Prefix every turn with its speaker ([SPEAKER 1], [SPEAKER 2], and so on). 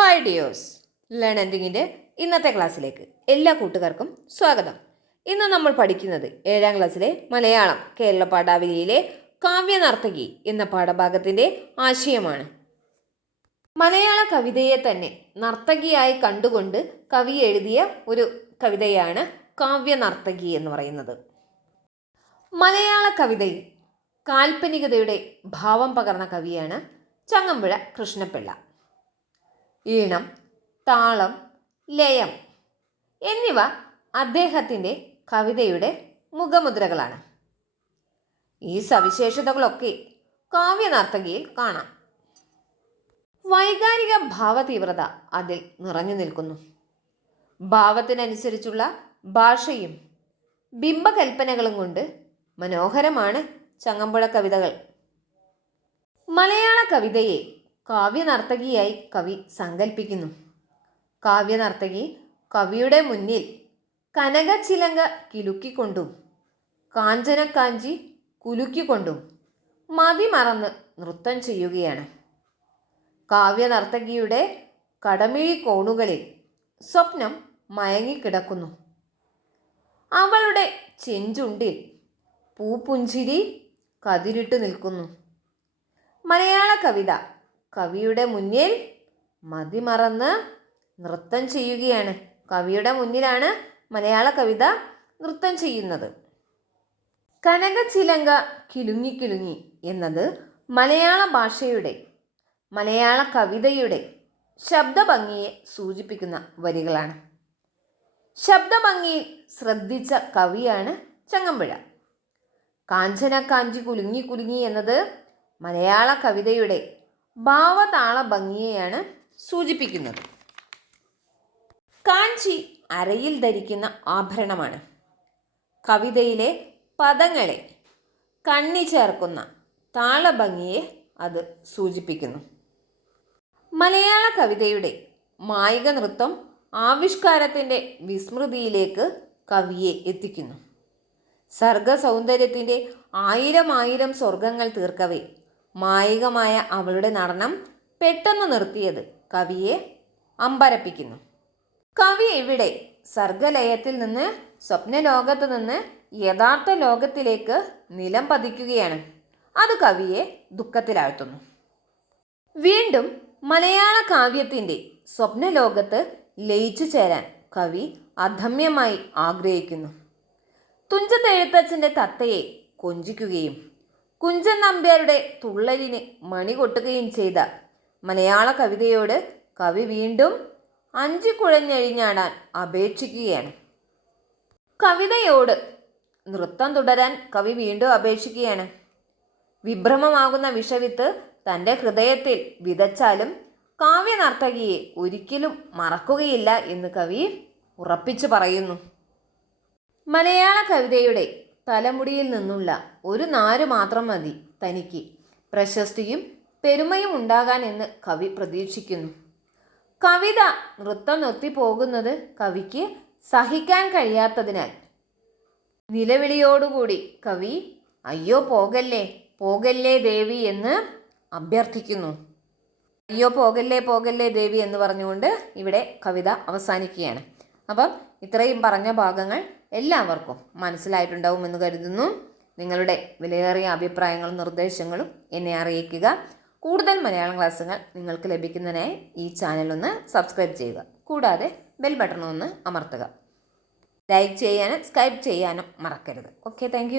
[SPEAKER 1] Hi ഡിയോസ് learn എൻഡിങ്ങിന്റെ ഇന്നത്തെ ക്ലാസ്സിലേക്ക് എല്ലാ കൂട്ടുകാർക്കും സ്വാഗതം. ഇന്ന് നമ്മൾ പഠിക്കുന്നത് ഏഴാം ക്ലാസ്സിലെ മലയാളം കേരള പാഠാവലിയിലെ കാവ്യനർത്തകി എന്ന പാഠഭാഗത്തിന്റെ ആശയമാണ്. മലയാള കവിതയെ തന്നെ നർത്തകിയായി കണ്ടുകൊണ്ട് കവി എഴുതിയ ഒരു കവിതയാണ് കാവ്യനർത്തകി എന്ന് പറയുന്നത്. മലയാള കവിതയിൽ കാൽപ്പനികതയുടെ ഭാവം പകർന്ന കവിയാണ് ചങ്ങമ്പുഴ കൃഷ്ണപിള്ള. ഈണം താളം ലയം എന്നിവ അദ്ദേഹത്തിന്റെ കവിതയുടെ മുഖമുദ്രകളാണ്. ഈ സവിശേഷതകളൊക്കെ കാവ്യനർത്തകിയിൽ കാണാം. വൈകാരിക ഭാവതീവ്രത അതിൽ നിറഞ്ഞു നിൽക്കുന്നു. ഭാവത്തിനനുസരിച്ചുള്ള ഭാഷയും ബിംബകൽപ്പനകളും കൊണ്ട് മനോഹരമാണ് ചങ്ങമ്പുഴ കവിതകൾ. മലയാള കവിതയെ കാവ്യനർത്തകിയായി കവി സങ്കല്പിക്കുന്നു കാവ്യനർത്തകി കവിയുടെ മുന്നിൽ കനകച്ചിലങ്ക കിലുക്കിക്കൊണ്ടും കാഞ്ചനക്കാഞ്ചി കുലുക്കിക്കൊണ്ടും മതിമറന്ന് നൃത്തം ചെയ്യുകയാണ്. കാവ്യനർത്തകിയുടെ കടമിഴി കോണുകളിൽ സ്വപ്നം മയങ്ങിക്കിടക്കുന്നു. അവളുടെ ചെഞ്ചുണ്ടിൽ പൂപ്പുഞ്ചിരി കതിരിട്ടു നിൽക്കുന്നു. മലയാള കവിത കവിയുടെ മുന്നിൽ മതിമറന്ന് നൃത്തം ചെയ്യുകയാണ്. കവിയുടെ മുന്നിലാണ് മലയാള കവിത നൃത്തം ചെയ്യുന്നത്. കനകച്ചിലങ്ക കിലുങ്ങി കിലുങ്ങി എന്നത് മലയാള ഭാഷയുടെ മലയാള കവിതയുടെ ശബ്ദഭംഗിയെ സൂചിപ്പിക്കുന്ന വരികളാണ്. ശബ്ദഭംഗിയിൽ ശ്രദ്ധിച്ച കവിയാണ് ചങ്ങമ്പുഴ. കാഞ്ചന കാഞ്ചി കുലുങ്ങി കുലുങ്ങി എന്നത് മലയാള കവിതയുടെ ഭാവതാള ഭംഗിയെയാണ് സൂചിപ്പിക്കുന്നത്. കാഞ്ചി അരയിൽ ധരിക്കുന്ന ആഭരണമാണ്. കവിതയിലെ പദങ്ങളെ കണ്ണി ചേർക്കുന്ന താളഭംഗിയെ അത് സൂചിപ്പിക്കുന്നു. മലയാള കവിതയുടെ മായിക നൃത്തം ആവിഷ്കാരത്തിന്റെ വിസ്മൃതിയിലേക്ക് കവിയെ എത്തിക്കുന്നു. സർഗ സൗന്ദര്യത്തിന്റെ ആയിരം ആയിരം സ്വർഗങ്ങൾ തീർക്കവേ മായികമായ അവളുടെ നടനം പെട്ടെന്ന് നിർത്തിയത് കവിയെ അമ്പരപ്പിക്കുന്നു. കവി ഇവിടെ സർഗലയത്തിൽ നിന്ന് സ്വപ്നലോകത്ത് നിന്ന് യഥാർത്ഥ ലോകത്തിലേക്ക് നിലം പതിക്കുകയാണ്. അത് കവിയെ ദുഃഖത്തിലാഴ്ത്തുന്നു. വീണ്ടും മലയാള കാവ്യത്തിന്റെ സ്വപ്നലോകത്ത് ലയിച്ചു ചേരാൻ കവി അധമ്യമായി ആഗ്രഹിക്കുന്നു. തുഞ്ചത്തെഴുത്തച്ഛന്റെ തത്തയെ കൊഞ്ചിക്കുകയും കുഞ്ചൻ നമ്പ്യാരുടെ തുള്ളലിന് മണി കൊട്ടുകയും ചെയ്ത മലയാള കവിതയോട് കവി വീണ്ടും അഞ്ചു കുഴഞ്ഞഴിഞ്ഞാടാൻ അപേക്ഷിക്കുകയാണ്. കവിതയോട് നൃത്തം തുടരാൻ കവി വീണ്ടും അപേക്ഷിക്കുകയാണ്. വിഭ്രമമാകുന്ന വിഷവിത്ത് തന്റെ ഹൃദയത്തിൽ വിതച്ചാലും കാവ്യനർത്തകിയെ ഒരിക്കലും മറക്കുകയില്ല എന്ന് കവി ഉറപ്പിച്ചു പറയുന്നു. മലയാള കവിതയുടെ തലമുടിയിൽ നിന്നുള്ള ഒരു നാര് മാത്രം മതി തനിക്ക്. പ്രശസ്തിയും പെരുമയും ഉണ്ടാകാൻ എന്ന് കവി പ്രതീക്ഷിക്കുന്നു. കവിത നൃത്തം നിർത്തിപ്പോകുന്നത് കവിക്ക് സഹിക്കാൻ കഴിയാത്തതിനാൽ. നിലവിളിയോടുകൂടി കവി അയ്യോ പോകല്ലേ പോകല്ലേ ദേവി എന്ന് അഭ്യർത്ഥിക്കുന്നു. അയ്യോ പോകല്ലേ പോകല്ലേ ദേവി എന്ന് പറഞ്ഞുകൊണ്ട് ഇവിടെ കവിത അവസാനിക്കുകയാണ്. അപ്പം ഇത്രയും പറഞ്ഞ ഭാഗങ്ങൾ എല്ലാവർക്കും മനസ്സിലായിട്ടുണ്ടാവുമെന്ന് കരുതുന്നു. നിങ്ങളുടെ വിലയേറിയ അഭിപ്രായങ്ങളും നിർദ്ദേശങ്ങളും എന്നെ അറിയിക്കുക. കൂടുതൽ മലയാളം ക്ലാസ്സുകൾ നിങ്ങൾക്ക് ലഭിക്കുന്നതിനായി ഈ ചാനൽ ഒന്ന് സബ്സ്ക്രൈബ് ചെയ്യുക. കൂടാതെ ബെൽ ബട്ടൺ ഒന്ന് അമർത്തുക. ലൈക്ക് ചെയ്യാനും സ്ക്രൈബ് ചെയ്യാനും മറക്കരുത്. Okay thank